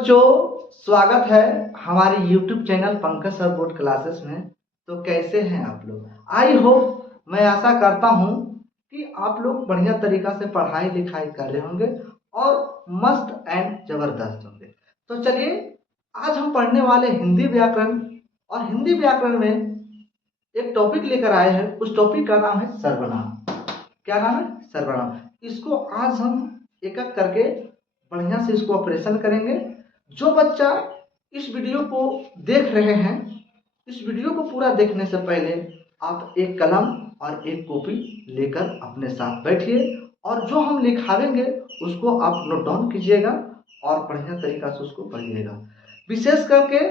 बच्चों, स्वागत है हमारे YouTube channel Pankaj sir board classes में। तो कैसे हैं आप लोग? आई होप, मैं आशा करता हूं कि आप लोग बढ़िया तरीका से पढ़ाई लिखाई कर रहे होंगे और मस्त एंड जबरदस्त होंगे। तो चलिए, आज हम पढ़ने वाले हिंदी व्याकरण, और हिंदी व्याकरण में एक टॉपिक लेकर आए हैं। उस टॉपिक का नाम है सर्वनाम। क्या नाम है? सर्वनाम। इसको आज हम एक एक करके बढ़िया से इसको ऑपरेशन करेंगे। जो बच्चा इस वीडियो को देख रहे हैं, इस वीडियो को पूरा देखने से पहले आप एक कलम और एक कॉपी लेकर अपने साथ बैठिए और जो हम लिखावेंगे उसको आप नोट डाउन कीजिएगा और बढ़िया तरीका से उसको पढ़िएगा। विशेष करके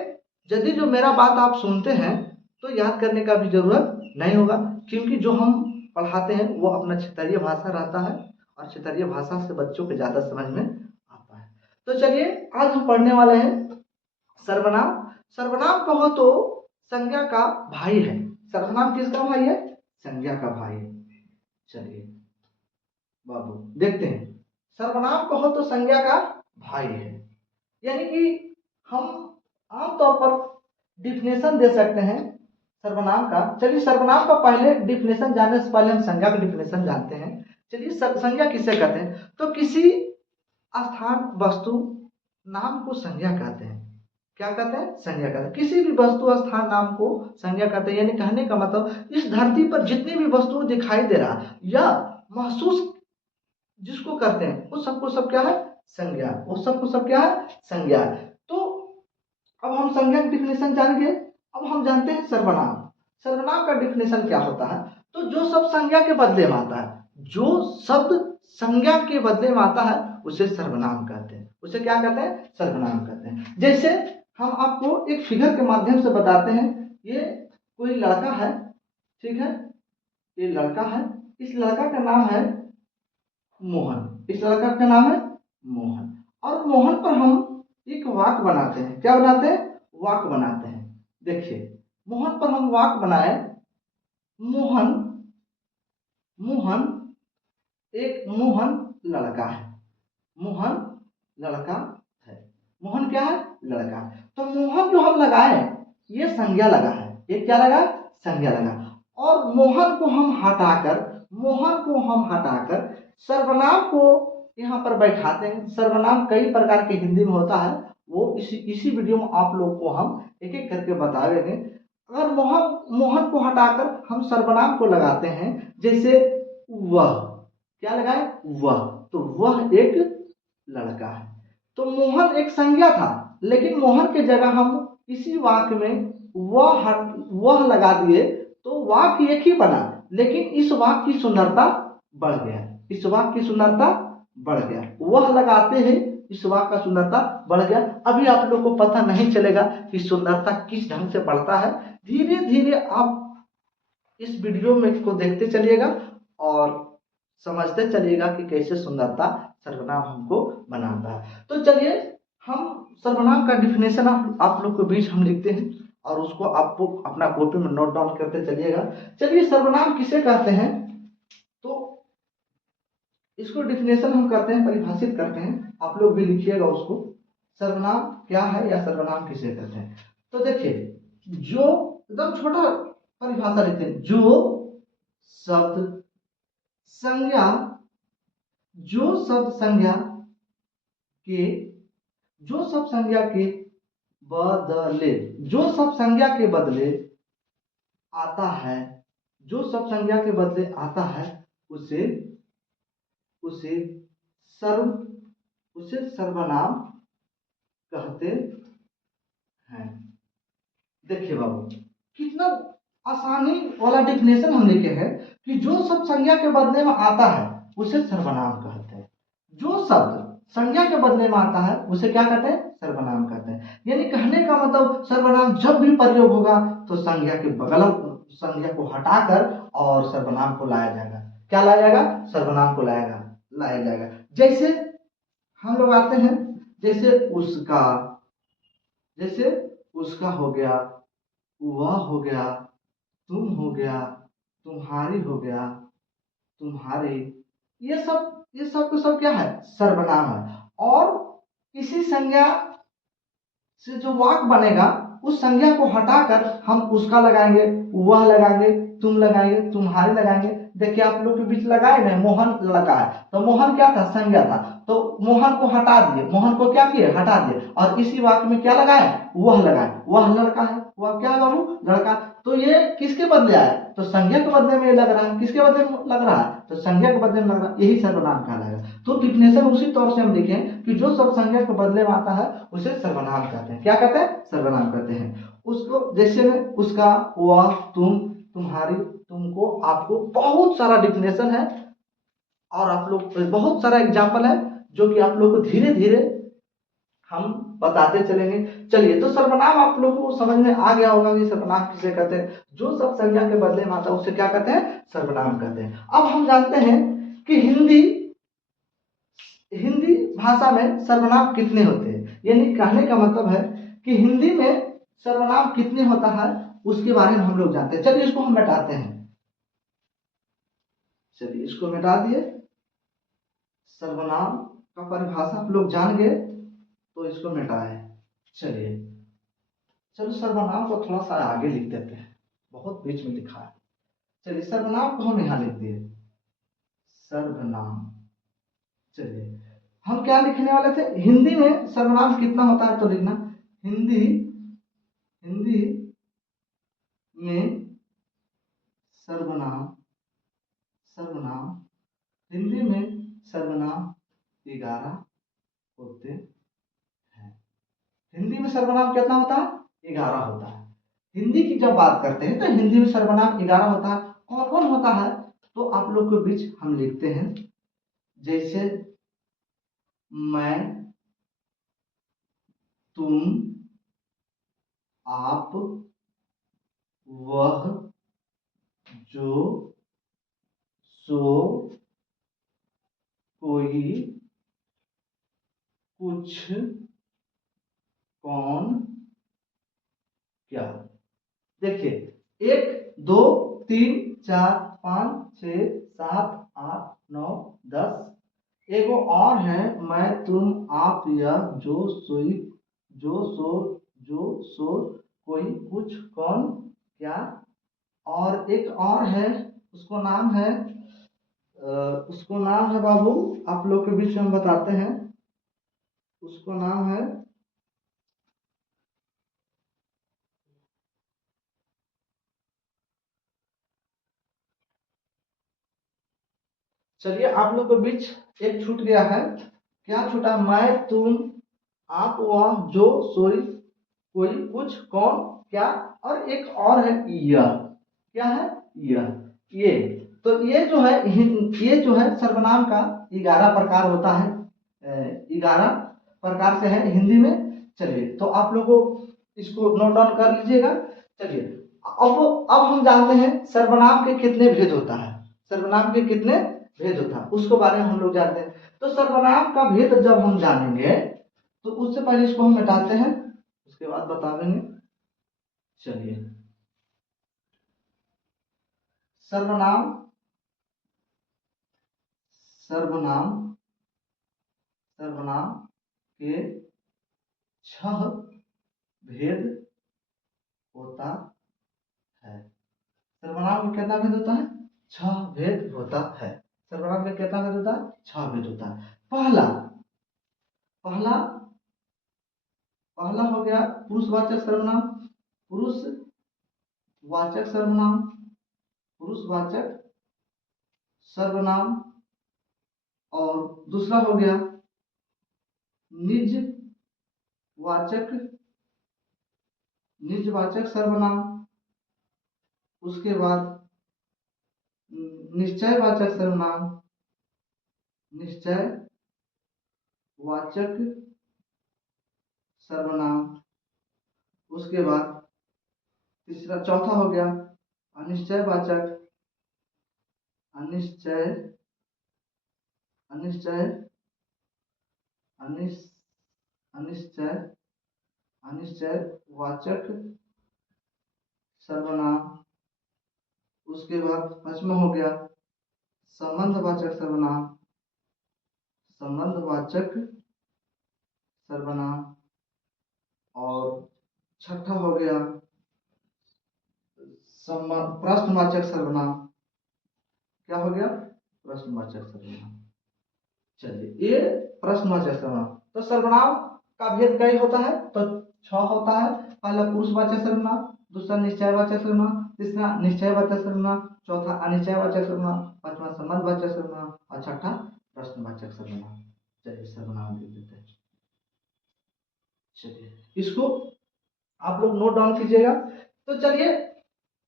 यदि जो मेरा बात आप सुनते हैं तो याद करने का भी जरूरत नहीं होगा, क्योंकि जो हम पढ़ाते हैं वो अपना क्षेत्रीय भाषा रहता है और क्षेत्रीय भाषा से बच्चों को ज़्यादा समझ में आता है। तो चलिए, आज हम पढ़ने वाले हैं सर्वनाम। सर्वनाम कहो तो संज्ञा का भाई है। सर्वनाम किसका भाई है? संज्ञा का भाई है। चलिए बाबू देखते हैं। सर्वनाम कहो तो संज्ञा का भाई है, यानी कि हम आमतौर पर डिफिनेशन दे सकते हैं सर्वनाम का। चलिए, सर्वनाम का पहले डिफिनेशन जानने से पहले हम संज्ञा का डिफिनेशन जानते हैं। चलिए, संज्ञा किसे कहते हैं? तो किसी स्थान, वस्तु, नाम को संज्ञा कहते हैं। क्या कहते हैं? संज्ञा कहते हैं। किसी भी वस्तु, स्थान, नाम को संज्ञा कहते हैं। यानी कहने का मतलब, इस धरती पर जितनी भी वस्तु दिखाई दे रहा या महसूस जिसको करते हैं वो सबको सब क्या है? संज्ञा। वो सबको सब क्या है? संज्ञा। तो अब हम संज्ञा की डिफिनेशन जान गए। अब हम जानते हैं सर्वनाम। सर्वनाम का डिफिनेशन क्या होता है? तो जो सब संज्ञा के बदले में आता है, जो शब्द संज्ञा के बदले में आता है उसे सर्वनाम कहते हैं। उसे क्या कहते हैं? सर्वनाम कहते हैं। जैसे हम आपको एक फिगर के माध्यम से बताते हैं। ये कोई लड़का है, ठीक है? ये लड़का है। इस लड़का का नाम है मोहन। इस लड़का का नाम है मोहन। और मोहन पर हम एक वाक्य बनाते हैं। क्या बनाते हैं? वाक्य बनाते हैं। देखिए, मोहन पर हम वाक्य बनाए। मोहन, मोहन एक मोहन लड़का है। मोहन लड़का है। मोहन क्या है? लड़का। तो मोहन जो हम लगाए ये संज्ञा लगा है। ये क्या लगा? संज्ञा लगा। और मोहन को हम हटाकर, मोहन को हम हटाकर सर्वनाम को यहाँ पर बैठाते हैं। सर्वनाम कई प्रकार के हिंदी में होता है, वो इसी वीडियो में आप लोग को हम एक एक करके बताएंगे। अगर मोहन को हटाकर हम सर्वनाम को लगाते हैं, जैसे वह, क्या लगाए? वह। तो वह एक लड़का है। तो मोहन एक संज्ञा था, लेकिन मोहन के जगह हम इसी वाक्य में वह लगा दिए तो वाक्य एक ही बना, लेकिन इस वाक्य की सुंदरता बढ़ गया। इस वाक्य की सुंदरता बढ़ गया। वह लगाते हैं, इस वाक्य का सुंदरता बढ़ गया। अभी आप लोग को पता नहीं चलेगा कि सुंदरता किस ढंग से बढ़ता है। धीरे धीरे आप इस वीडियो में को देखते चलिएगा और समझते चलिएगा कि कैसे सुंदरता सर्वनाम हमको बनाता है। तो चलिए, हम सर्वनाम का डिफिनेशन आप लोग के बीच हम लिखते हैं और उसको आपको अपना कॉपी में नोट डाउन करते चलिएगा। चलिए, सर्वनाम किसे कहते हैं? तो इसको डिफिनेशन हम करते हैं, परिभाषित करते हैं। आप लोग भी लिखिएगा उसको। सर्वनाम क्या है या सर्वनाम किसे कहते हैं? तो देखिए, जो एकदम छोटा परिभाषा लिखते हैं। जो शब्द संज्ञा, जो शब्द संज्ञा के, जो शब्द संज्ञा के बदले, जो शब्द संज्ञा के बदले आता है, जो शब्द संज्ञा के बदले आता है उसे उसे सर्वनाम कहते हैं। देखिए बाबू, कितना आसानी वाला डिफिनेशन हम लिखे हैं कि जो शब्द संज्ञा के बदले में आता है उसे सर्वनाम कहते हैं। जो शब्द संज्ञा के बदले में आता है उसे क्या कहते हैं? सर्वनाम कहते हैं। यानी कहने का मतलब, सर्वनाम जब भी प्रयोग होगा तो संज्ञा के बगल, संज्ञा को हटाकर और सर्वनाम को लाया जाएगा। क्या लाया जाएगा? सर्वनाम को लाया जाएगा। जैसे हम लोग आते हैं, जैसे उसका, जैसे उसका हो गया, वह हो गया, तुम हो गया, तुम्हारी हो गया, तुम्हारे, ये सब को सब क्या है? सर्वनाम है। और इसी संज्ञा से जो वाक बनेगा उस संज्ञा को हटाकर हम उसका लगाएंगे, वह लगाएंगे, तुम लगाएंगे, तुम्हारे लगाएंगे। देखिए आप लोग के बीच लगाए ना, मोहन लगा है, तो मोहन क्या था? संज्ञा था, तो मोहन को हटा दिए, मोहन को क्या किए? हटा दिए, और इसी वाक्य में क्या लगाए? वह लगाए, वह लड़का है, वह क्या है बाबू? लड़का। तो ये किसके बदले आया? तो संज्ञा के बदले में लग रहा है। किसके बदले में लग रहा है? तो संज्ञा के बदले में लग रहा है, यही सर्वनाम कहलाएगा। तो डिफिनेशन उसी तौर से हम देखें कि जो सब संज्ञा के बदले में आता है उसे सर्वनाम कहते हैं। क्या कहते हैं? सर्वनाम कहते हैं। उसको जैसे में उसका, वह, तुम, तुम्हारी, तुमको, आपको, बहुत सारा डिफिनेशन है और आप लोग बहुत सारा एग्जाम्पल है जो कि आप लोग को धीरे धीरे हम बताते चलेंगे। चलिए, तो सर्वनाम आप लोगों को समझ में आ गया होगा कि सर्वनाम किसे कहते हैं। जो सब संज्ञा के बदले में आता है उसे क्या कहते हैं? सर्वनाम कहते हैं। अब हम जानते हैं कि हिंदी भाषा में सर्वनाम कितने होते हैं। यानी कहने का मतलब है कि हिंदी में सर्वनाम कितने होता है उसके बारे में हम लोग जानते हैं। चलिए इसको हम मिटाते हैं। चलिए इसको मिटा दिए। सर्वनाम का परिभाषा आप लोग जान गए, तो इसको मिटाए। चलिए, चलो सर्वनाम को थोड़ा सा आगे लिख देते हैं, बहुत बीच में लिखा है। चलिए सर्वनाम को हम यहाँ लिख दिए, सर्वनाम। चलिए हम क्या लिखने वाले थे? हिंदी में सर्वनाम कितना होता है, तो लिखना हिंदी हिंदी में सर्वनाम सर्वनाम हिंदी में सर्वनाम 11 होते हैं। हिंदी में सर्वनाम कितना होता है? 11 होता है। हिंदी की जब बात करते हैं तो हिंदी में सर्वनाम 11 होता है। कौन कौन होता है? तो आप लोग के बीच हम लिखते हैं, जैसे मैं, तुम, आप, वह, जो, सो, कोई, कुछ, कौन, क्या। देखिए 1 2 3 4 5 6 7 8 9 10। एगो और है, मैं, तुम, आप, यह, जो, सोई, जो, सो, जो, सो, कोई, कुछ, कौन, क्या। और एक और है, उसको नाम है बाबू, आप लोग के बीच में हम बताते हैं। उसको नाम है, चलिए आप लोग के बीच एक छूट गया है। क्या छूटा? मैं, तुम, आप, वह, जो, सोई, कोई, कुछ, कौन, क्या। और एक और है, यह। क्या है? यह, ये। तो ये जो है सर्वनाम का 11 प्रकार होता है। 11 प्रकार से है हिंदी में। चलिए तो आप लोगों इसको नोट डाउन कर लीजिएगा। चलिए अब हम जानते हैं सर्वनाम के कितने भेद होता है। सर्वनाम के कितने भेद होता है उसको बारे में हम लोग जानते हैं। तो सर्वनाम का भेद जब हम जानेंगे तो उससे पहले इसको हम मिटाते हैं, उसके बाद बता देंगे। चलिए सर्वनाम सर्वनाम सर्वनाम के 6 भेद होता है। सर्वनाम में कितना भेद होता है? 6 भेद होता है। सर्वनाम में कितना भेद होता है? 6 भेद होता है। पहला पहला पहला हो गया पुरुषवाचक सर्वनाम। पुरुषवाचक सर्वनाम पुरुषवाचक सर्वनाम। और दूसरा हो गया निजवाचक निजवाचक सर्वनाम। उसके बाद निश्चयवाचक सर्वनाम, निश्चयवाचक सर्वनाम। उसके बाद चौथा हो गया अनिश्चयवाचक अनिश्चय अनिश्चय अनिश अनिश्चय अनिश्चयवाचक सर्वनाम। उसके बाद पांचवा हो गया संबंधवाचक सर्वनाम संबंधवाचक सर्वनाम। छठा हो गया प्रश्नवाचक सर्वनाम। क्या हो गया? प्रश्नवाचक सर्वनाम। चलिए, ये प्रश्नवाचक सर्वनाम। तो सर्वनाम का भेद कई होता है, तो 6 होता है। पहला पुरुषवाचक सर्वनाम, दूसरा निश्चयवाचक सर्वनाम, तीसरा निश्चयवाचक सर्वनाम, चौथा अनिश्चयवाचक सर्वनाम, पांचवा संबंधवाचक सर्वनाम और छठा प्रश्नवाचक सर्वनाम। चलिए सर्वनाम लिख देते हैं। चलिए इसको आप लोग नोट डाउन कीजिएगा। तो चलिए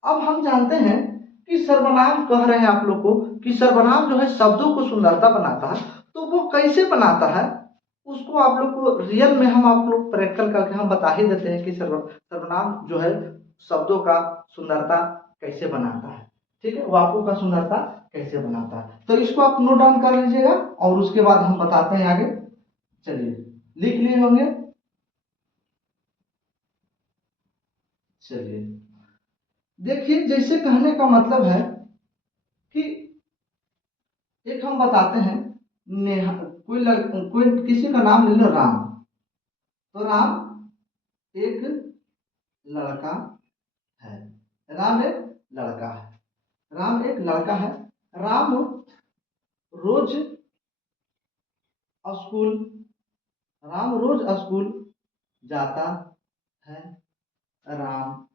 अब हम जानते हैं कि सर्वनाम कह रहे हैं आप लोग को कि सर्वनाम जो है शब्दों को सुंदरता बनाता है। तो वो कैसे बनाता है उसको आप लोग को रियल में हम आप लोग प्रैक्टिकल करके हम बता ही देते हैं कि सर्वनाम जो है शब्दों का सुंदरता कैसे बनाता है। ठीक है, वाक्यों का सुंदरता कैसे बनाता है। तो इसको आप नोट डाउन कर लीजिएगा और उसके बाद हम बताते हैं आगे। चलिए लिख लिए होंगे। चलिए देखिए, जैसे कहने का मतलब है कि एक हम बताते हैं नेहा, कोई किसी का नाम ले लो राम। तो राम एक लड़का है। राम एक लड़का है। राम एक लड़का है। राम रोज स्कूल राम रोज स्कूल जाता है। राम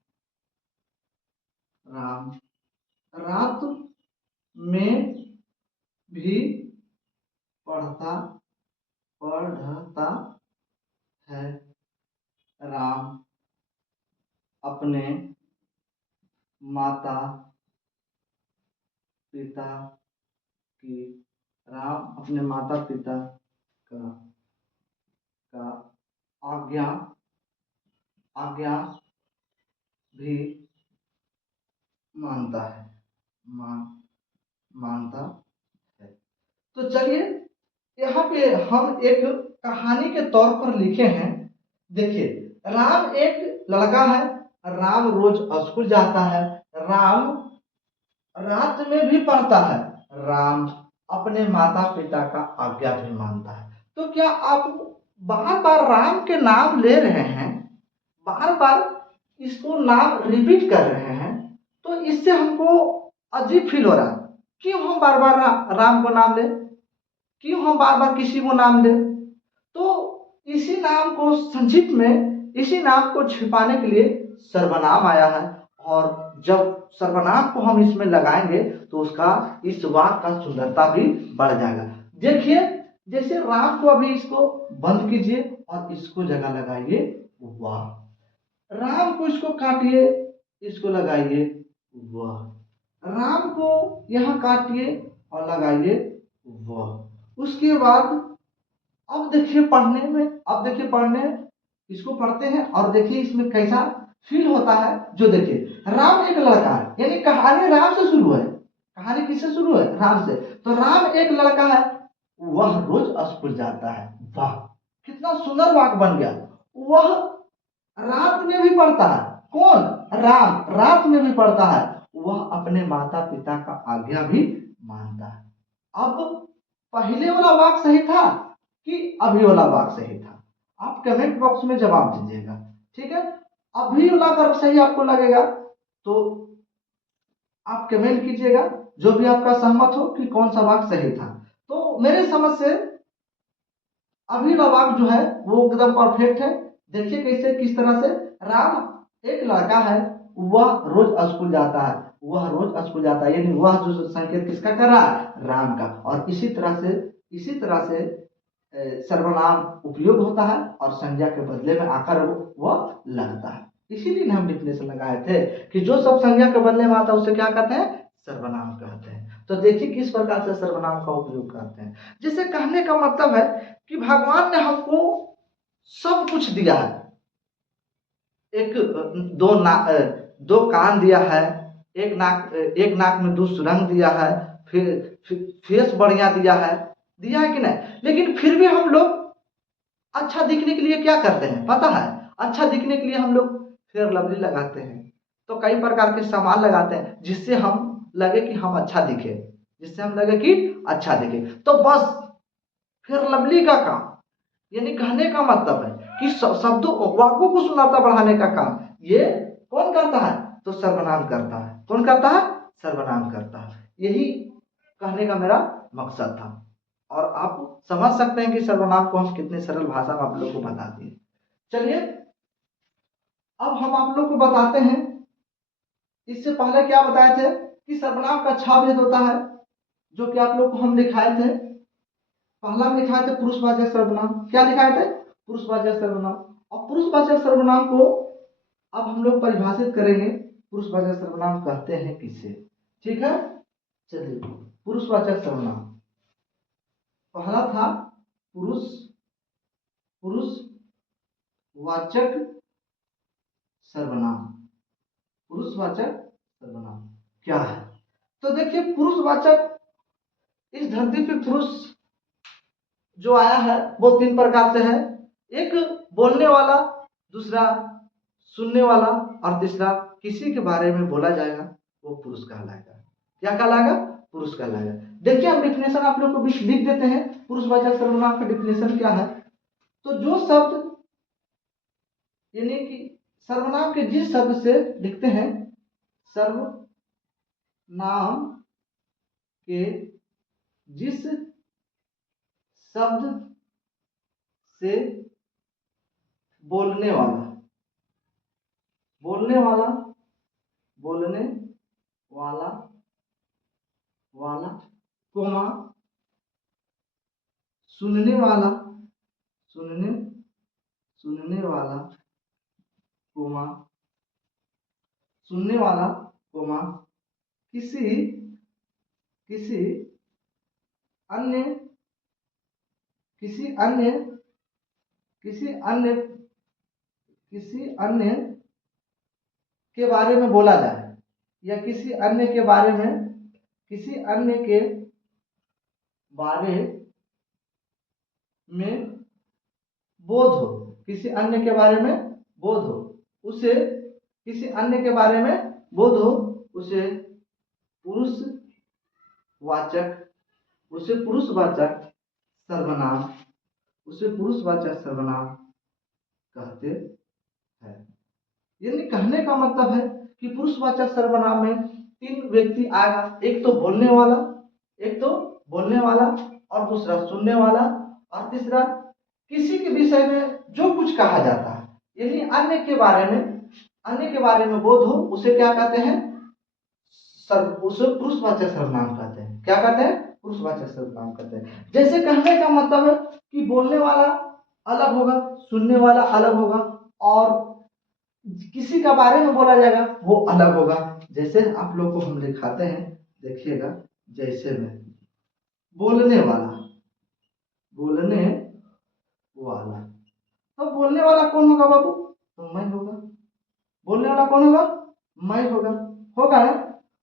राम रात में भी पढ़ता है। राम अपने माता पिता की राम अपने माता पिता का आज्ञा भी मानता है। मानता है। तो चलिए यहाँ पे हम एक कहानी के तौर पर लिखे हैं। देखिए, राम एक लड़का है। राम रोज स्कूल जाता है। राम रात में भी पढ़ता है। राम अपने माता पिता का आज्ञा भी मानता है। तो क्या आप बार बार राम के नाम ले रहे हैं, बार बार इसको नाम रिपीट कर रहे हैं, तो इससे हमको अजीब फील हो रहा है। क्यों हम बार बार राम को नाम ले, क्यों हम बार बार किसी को नाम ले? तो इसी नाम को संक्षिप्त में, इसी नाम को छिपाने के लिए सर्वनाम आया है। और जब सर्वनाम को हम इसमें लगाएंगे तो उसका इस वाक्य का सुंदरता भी बढ़ जाएगा। देखिए, जैसे राम को अभी इसको बंद कीजिए और इसको जगह लगाइए वाह। राम को इसको काटिए, इसको लगाइए वाह। राम को यहाँ काटिए और लगाइए वाह। उसके बाद अब देखिए पढ़ने इसको पढ़ते हैं और देखिए इसमें कैसा फील होता है। जो देखिए, राम एक लड़का है, यानी कहानी राम से शुरू है। कहानी किससे शुरू है? राम से। तो राम एक लड़का है, वह रोज स्कूल जाता है। वाह, कितना सुंदर वाक्य बन गया। वह रात में भी पढ़ता है। कौन? राम रात में भी पढ़ता है। वह अपने माता पिता का आज्ञा भी मानता है। अब पहले वाला वाक्य सही था कि अभी वाला वाक्य सही था? आप कमेंट बॉक्स में जवाब दीजिएगा। ठीक है, अभी वाला अगर सही आपको लगेगा तो आप कमेंट कीजिएगा, जो भी आपका सहमत हो कि कौन सा वाक्य सही था। तो मेरे समझ से अभी वाला वाक्य जो है वो एकदम परफेक्ट है। देखिए कैसे, किस तरह से राम एक लड़का है, वह रोज स्कूल जाता है। वह रोज स्कूल जाता है, यानी वह जो संकेत किसका कर रहा है? राम का। और इसी तरह से सर्वनाम उपयोग होता है और संज्ञा के बदले में आकर वह लगता है। इसीलिए हम डिफिनेशन लगाए थे कि जो सब संज्ञा के बदले में आता है उसे क्या कहते हैं? सर्वनाम कहते हैं। तो देखिए किस प्रकार से सर्वनाम का उपयोग करते हैं। जिसे कहने का मतलब है कि भगवान ने हमको सब कुछ दिया है। दो कान दिया है, एक नाक में 2 सुरंग दिया है, फिर फेस बढ़िया दिया है कि नहीं? लेकिन फिर भी हम लोग अच्छा दिखने के लिए क्या करते हैं पता है? अच्छा दिखने के लिए हम लोग फेयर लवली लगाते हैं। तो कई प्रकार के सामान लगाते हैं जिससे हम लगे कि हम अच्छा दिखे, तो बस फेयर लवली का काम, यानी कहने का मतलब है कि शब्दों वाक्यों को सुंदरता बढ़ाने का काम ये कौन करता है? तो सर्वनाम करता है। कौन करता है? सर्वनाम करता है। यही कहने का मेरा मकसद था और आप समझ सकते हैं कि सर्वनाम को हम कितने सरल भाषा में आप लोग को बता दिए। चलिए अब हम आप लोग को बताते हैं, इससे पहले क्या बताए थे कि सर्वनाम का 6 भेद होता है, जो कि आप लोग को हम दिखाए थे। पहला में दिखाए थे पुरुषवाचक सर्वनाम। क्या दिखाए थे? पुरुषवाचक सर्वनाम। और पुरुषवाचक सर्वनाम को अब हम लोग परिभाषित करेंगे, पुरुषवाचक सर्वनाम कहते हैं किसे। ठीक है, चलिए पुरुषवाचक सर्वनाम पहला था पुरुषवाचक सर्वनाम। पुरुषवाचक सर्वनाम क्या है? तो देखिए पुरुषवाचक, इस धरती पे पुरुष जो आया है वो 3 प्रकार से है। एक बोलने वाला, दूसरा सुनने वाला और तीसरा किसी के बारे में बोला जाएगा वो पुरुष कहलाएगा। क्या कहलाएगा? पुरुष कहलाएगा। देखिए हम डिफिनेशन आप लोग को लिख देते हैं। पुरुषवाचक सर्वनाम का डिफिनेशन क्या है? तो जो शब्द यानी कि सर्वनाम के जिस शब्द से लिखते हैं, सर्वनाम के जिस शब्द से बोलने वाला कोमा सुनने वाला कोमा सुनने वाला कोमा किसी अन्य के बारे में बोला जाए, या किसी अन्य के बारे में बोध हो, किसी अन्य के बारे में बोध हो, उसे किसी अन्य के बारे में बोध हो, उसे पुरुषवाचक सर्वनाम कहते हैं। यानी कहने का मतलब है कि पुरुषवाचक सर्वनाम में 3 व्यक्ति आएगा, एक तो बोलने वाला और दूसरा सुनने वाला और तीसरा किसी के विषय में जो कुछ कहा जाता है, यानी अन्य के बारे में बोध हो, उसे क्या कहते हैं? उसे पुरुषवाचक सर्वनाम कहते हैं। क्या कहते हैं? पुरुषवाचक सर्वनाम कहते हैं। जैसे कहने का मतलब है कि बोलने वाला अलग होगा, सुनने वाला अलग होगा और किसी का बारे में बोला जाएगा वो अलग होगा। जैसे आप लोग को हम दिखाते हैं, देखिएगा। जैसे में बोलने वाला तो बोलने वाला कौन होगा बाबू? तो मैं होगा। बोलने वाला कौन होगा? मैं होगा ना।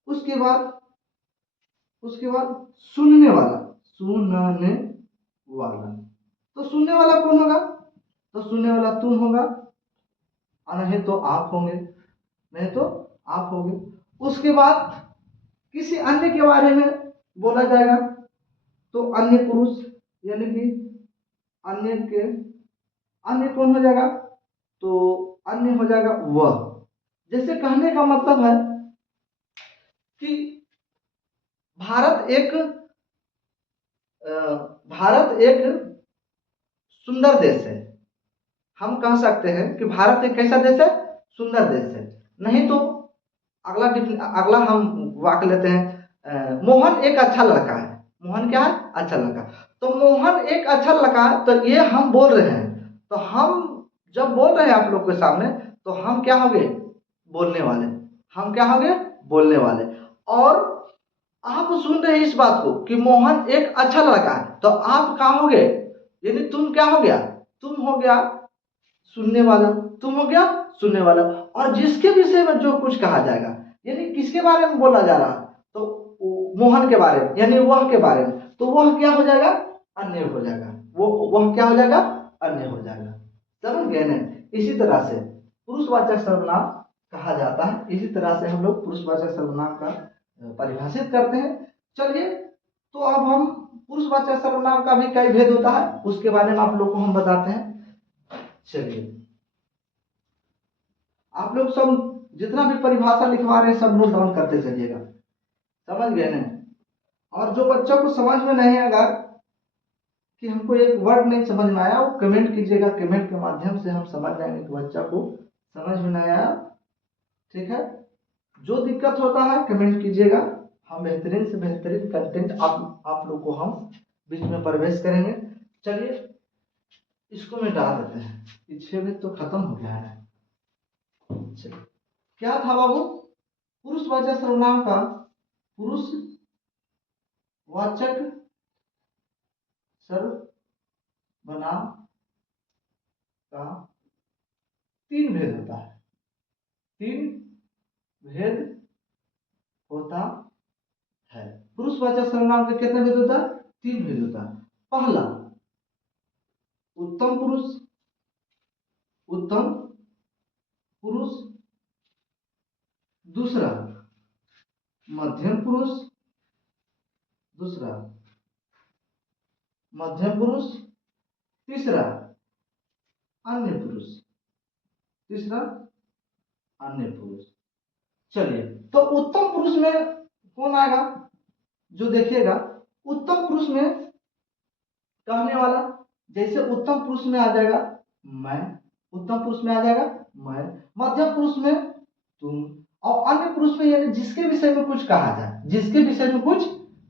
उसके बाद सुनने वाला तो सुनने वाला कौन होगा? तो सुनने वाला तुम होगा, और नहीं तो आप होंगे। उसके बाद किसी अन्य के बारे में बोला जाएगा तो अन्य पुरुष, यानी कि अन्य कौन हो जाएगा? तो अन्य हो जाएगा वह। जैसे कहने का मतलब है कि भारत एक सुंदर देश है। हम कह सकते हैं कि भारत एक कैसा देश है? सुंदर देश है। नहीं तो अगला हम वाक्य लेते हैं, मोहन एक अच्छा लड़का है। मोहन क्या है? अच्छा लड़का। तो मोहन एक अच्छा लड़का है, तो ये हम बोल रहे हैं। तो हम जब बोल रहे हैं आप लोग के सामने, तो हम क्या हो गए? बोलने वाले। और आप सुन रहे हैं इस बात को कि मोहन एक अच्छा लड़का है, तो आप क्या हो गए? यानी तुम क्या हो गया? तुम हो गया सुनने वाला। और जिसके विषय में जो कुछ कहा जाएगा, यानी किसके बारे में बोला जा रहा है? तो मोहन के बारे में, यानी वह के बारे में, तो वह क्या हो जाएगा? अन्य हो जाएगा। वह क्या हो जाएगा? अन्य हो जाएगा। समझ गए ना? इसी तरह से पुरुषवाचक सर्वनाम कहा जाता है। इसी तरह से हम लोग पुरुषवाचक सर्वनाम का परिभाषित करते हैं। चलिए तो अब हम पुरुषवाचक सर्वनाम का भी कई भेद होता है, उसके बारे में आप लोग को हम बताते हैं। चलिए, आप लोग सब जितना भी परिभाषा लिखवा रहे हैं सब नोट डाउन करते चलिएगा, समझ गए ना। और जो बच्चों को समझ में नहीं आएगा कि हमको एक वर्ड नहीं समझ में आया, वो कमेंट कीजिएगा, कमेंट के माध्यम से हम समझ जाएंगे कि बच्चा को समझ में नहीं आया। ठीक है, जो दिक्कत होता है कमेंट कीजिएगा, हम बेहतरीन से बेहतरीन कंटेंट आप लोग को हम बीच में प्रवेश करेंगे। चलिए इसको मिटा देते हैं, ये 6 मिनट तो खत्म हो गया है। चलिए, क्या था बाबू, पुरुषवाचक सर्वनाम का पुरुषवाचक सर्वनाम का 3 भेद होता है, 3 भेद होता है। पुरुषवाचक सर्वनाम के कितने भेद होता है? 3 भेद होता है। पहला उत्तम पुरुष, उत्तम पुरुष। दूसरा मध्यम पुरुष, दूसरा मध्यम पुरुष। तीसरा अन्य पुरुष, तीसरा अन्य पुरुष। चलिए, तो उत्तम पुरुष में कौन आएगा? जो देखिएगा उत्तम पुरुष में कहने वाला, जैसे उत्तम पुरुष में आ जाएगा मैं, उत्तम पुरुष में आ जाएगा मैं, मध्यम पुरुष में तुम, और अन्य पुरुष में यानी जिसके विषय में कुछ कहा जाए, जिसके विषय में कुछ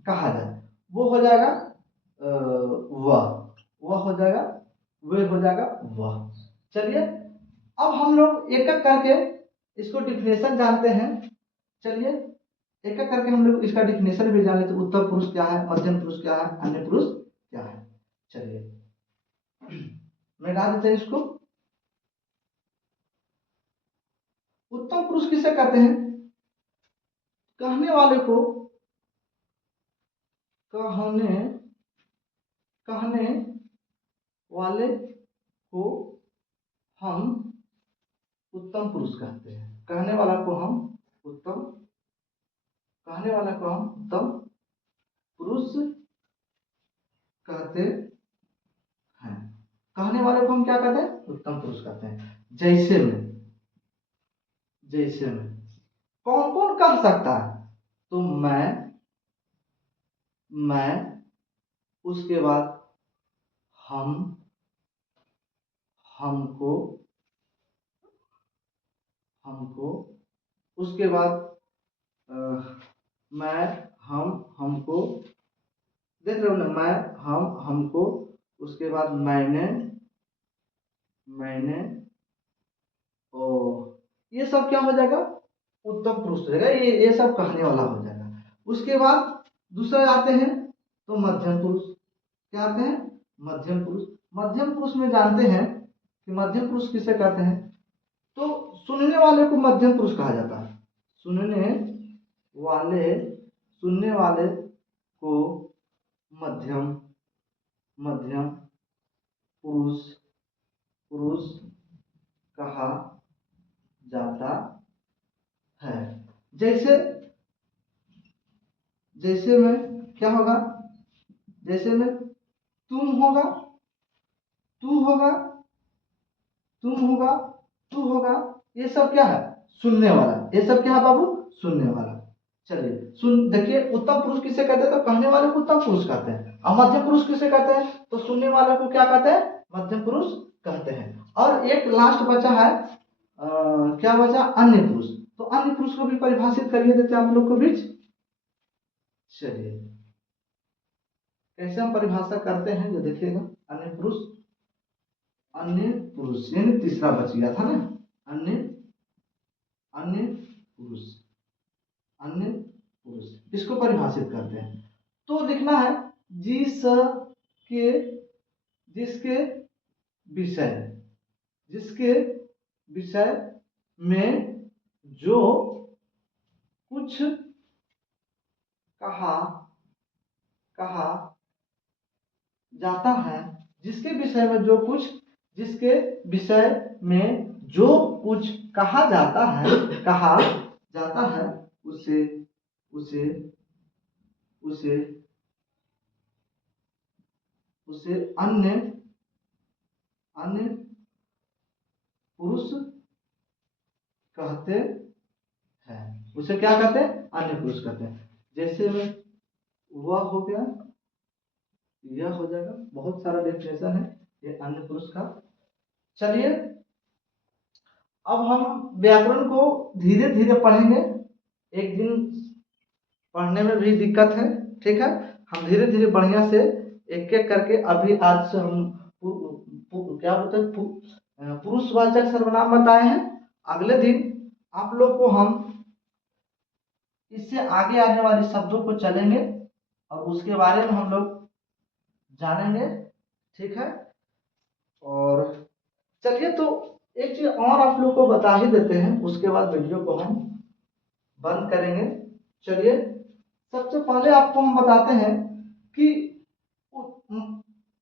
कहा जाए वो हो जाएगा वह हो जाएगा, वे हो जाएगा वह। चलिए अब हम लोग एक एक करके इसको डिफिनेशन जानते हैं। चलिए एक एक करके हम लोग इसका डिफिनेशन भी जान लेते, उत्तम पुरुष क्या है, मध्यम पुरुष क्या है, अन्य पुरुष क्या है। चलिए मिटा देते हैं इसको। उत्तम पुरुष किसे कहते हैं? कहने वाले को, कहने वाले को हम उत्तम पुरुष कहते हैं। कहने वाला को हम उत्तम, कहने वाला को हम उत्तम पुरुष कहते हैं। कहने वाले को हम क्या कहते हैं? उत्तम पुरुष कहते हैं। जैसे में, जैसे में कौन कौन कह सकता है? तो मैं, उसके बाद हम, हमको, हमको, उसके बाद मैं, हम, हमको, देख रहे हो ना, मैं, हम, हमको, उसके बाद मैंने, मैंने, ओ, ये सब क्या हो जाएगा? उत्तम पुरुष हो जाएगा, ये सब कहने वाला हो जाएगा। उसके बाद दूसरे आते हैं तो मध्यम पुरुष। क्या आते हैं? मध्यम पुरुष। मध्यम पुरुष में जानते हैं कि मध्यम पुरुष किसे कहते हैं? तो सुनने वाले को मध्यम पुरुष कहा जाता है। सुनने वाले, सुनने वाले को मध्यम, मध्यम पुरुष, पुरुष कहा जाता है। जैसे, जैसे में क्या होगा? जैसे में तुम होगा, तू होगा, तुम होगा, तू होगा, ये सब क्या है? सुनने वाला। ये सब क्या है बाबू? सुनने वाला। चलिए सुन, देखिए उत्तम पुरुष किसे कहते हैं? तो कहने वाले को उत्तम पुरुष कहते हैं। और मध्यम पुरुष किसे कहते हैं? तो सुनने वाले को क्या कहते हैं? मध्यम पुरुष कहते हैं। और एक लास्ट बचा है, क्या बचा? अन्य पुरुष। तो अन्य पुरुष को भी परिभाषित करिए देते आप लोग को बीच। चलिए कैसे हम परिभाषा करते हैं जो देखिएगा। अन्य पुरुष, अन्य पुरुष यानी तीसरा बच गया था ना, अन्य, अन्य पुरुष, अन्य पुरुष, इसको परिभाषित करते हैं। तो लिखना है जिसके, जिसके विषय, जिसके विषय में जो कुछ कहा, कहा जाता है, जिसके विषय में जो कुछ, जिसके विषय में जो कुछ कहा जाता है, कहा जाता है, उसे, उसे, उसे, उसे अन्य, अन्य पुरुष कहते हैं। उसे क्या कहते हैं? अन्य पुरुष कहते हैं। जैसे वह हो गया, यह हो जाएगा, बहुत सारा डेफिनेशन है ये अन्य पुरुष का। चलिए अब हम व्याकरण को धीरे धीरे पढ़ेंगे, एक दिन पढ़ने में भी दिक्कत है, ठीक है। हम धीरे धीरे बढ़िया से एक एक करके, अभी आज से हम क्या बोलते हैं पुरुषवाचक सर्वनाम बताए हैं। अगले दिन आप लोग को हम इससे आगे आने वाले शब्दों को चलेंगे और उसके बारे में हम लोग जानेंगे, ठीक है। और चलिए तो एक चीज और आप लोग को बता ही देते हैं, उसके बाद वीडियो को हम बंद करेंगे। चलिए सबसे पहले आपको हम बताते हैं कि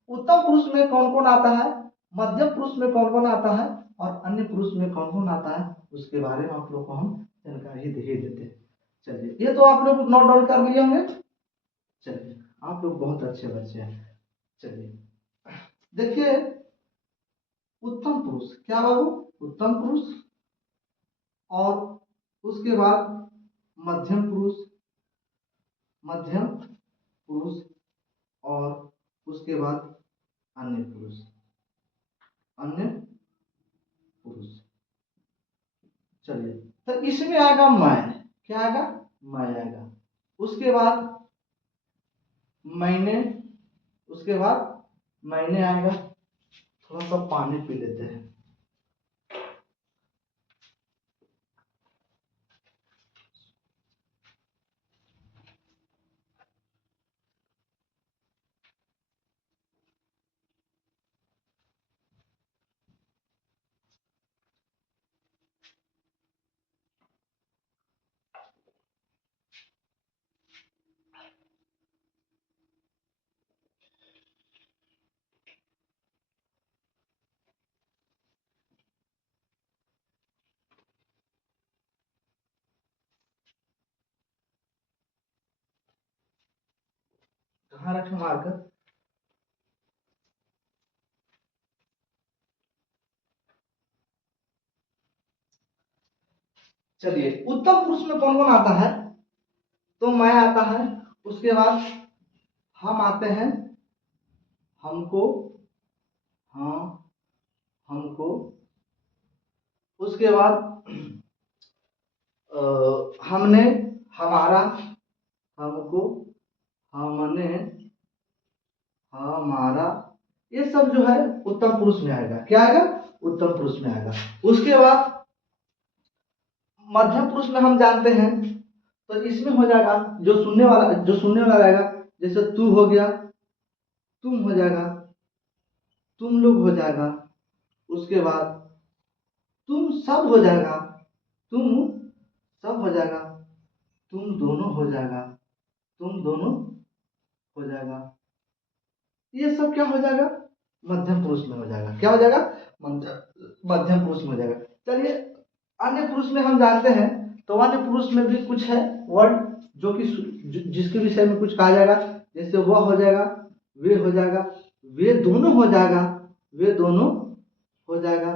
उत्तम पुरुष में कौन कौन आता है, मध्यम पुरुष में कौन कौन आता है और अन्य पुरुष में कौन कौन आता है, उसके बारे में आप लोग को हम जानकारी दे ही देते हैं। चलिए ये तो आप लोग नोट डाउन कर लिए होंगे। चलिए आप लोग बहुत अच्छे बच्चे हैं। चलिए देखिए, उत्तम पुरुष क्या बाबू? उत्तम पुरुष, और उसके बाद मध्यम पुरुष, मध्यम पुरुष, और उसके बाद अन्य पुरुष, अन्य पुरुष। चलिए तो इसमें आएगा मैं, क्या आएगा? मैं आएगा। उसके बाद मैंने, उसके बाद मैंने आएगा। थोड़ा सा पानी पी लेते हैं। कहाँ रखे मार्कर? चलिए उत्तम पुरुष में कौन कौन आता है? तो मैं आता है, उसके बाद हम आते हैं, हमको, हाँ हमको, उसके बाद हमने, हमारा, हमको, हमने, हमारा, ये सब जो है उत्तम पुरुष में आएगा। क्या आएगा? उत्तम पुरुष में आएगा। उसके बाद मध्यम पुरुष में हम जानते हैं, तो इसमें हो जाएगा जो सुनने वाला रहेगा। जैसे तू हो गया, तुम हो जाएगा, तुम लोग हो जाएगा। उसके बाद तुम सब हो जाएगा, तुम सब हो जाएगा, तुम दोनों हो जाएगा, तुम दोनों हो जाएगा। ये सब क्या हो जाएगा? मध्यम पुरुष में हो जाएगा। क्या हो जाएगा? मध्यम पुरुष में हो जाएगा। चलिए अन्य पुरुष में हम जानते हैं, तो अन्य पुरुष में भी कुछ है वर्ड जो कि जिसके विषय में कुछ कहा जाएगा। जैसे वह हो जाएगा, वे हो जाएगा, वे दोनों हो जाएगा, वे दोनों हो जाएगा,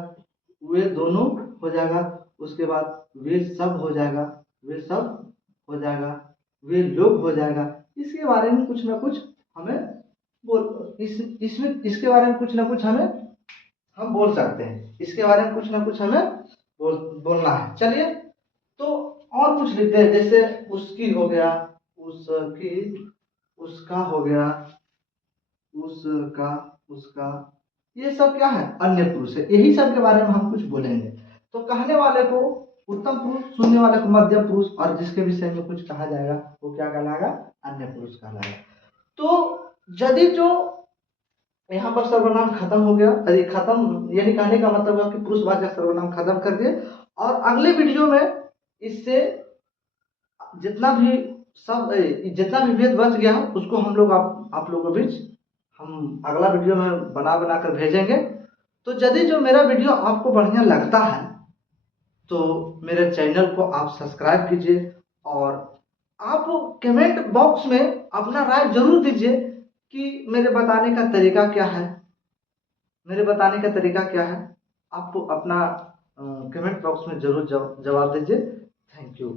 वे दोनों हो जाएगा। उसके बाद वे सब हो जाएगा, वे सब हो जाएगा, वे लोग हो जाएगा। इसके बारे में कुछ ना कुछ हमें इसमें इसके बारे में कुछ ना कुछ हमें हम बोल सकते हैं। इसके बारे में कुछ ना कुछ हमें बोलना है। चलिए तो और कुछ लिखते हैं। जैसे उसकी हो गया, उसकी, उसका हो गया, उसका, उसका, ये सब क्या है? अन्य पुरुष है। यही सब के बारे में हम कुछ बोलेंगे। तो कहने वाले को उत्तम पुरुष, सुनने वाले को मध्यम पुरुष, और जिसके विषय में कुछ कहा जाएगा वो क्या कहलाएगा? अन्य पुरुष कहलाएगा। तो यदि जो यहाँ पर सर्वनाम खत्म हो गया, अरे खत्म यानी कहने का मतलब है कि पुरुषवाचक सर्वनाम खत्म कर दिए, और अगले वीडियो में इससे जितना भी जितना भी भेद बच गया उसको हम लोग आप लोगों के बीच हम अगला वीडियो में बना कर भेजेंगे। तो यदि जो मेरा वीडियो आपको बढ़िया लगता है तो मेरे चैनल को आप सब्सक्राइब कीजिए, और आप कमेंट बॉक्स में अपना राय जरूर दीजिए कि मेरे बताने का तरीका क्या है, मेरे बताने का तरीका क्या है। आप अपना कमेंट बॉक्स में ज़रूर जवाब दीजिए। Thank you.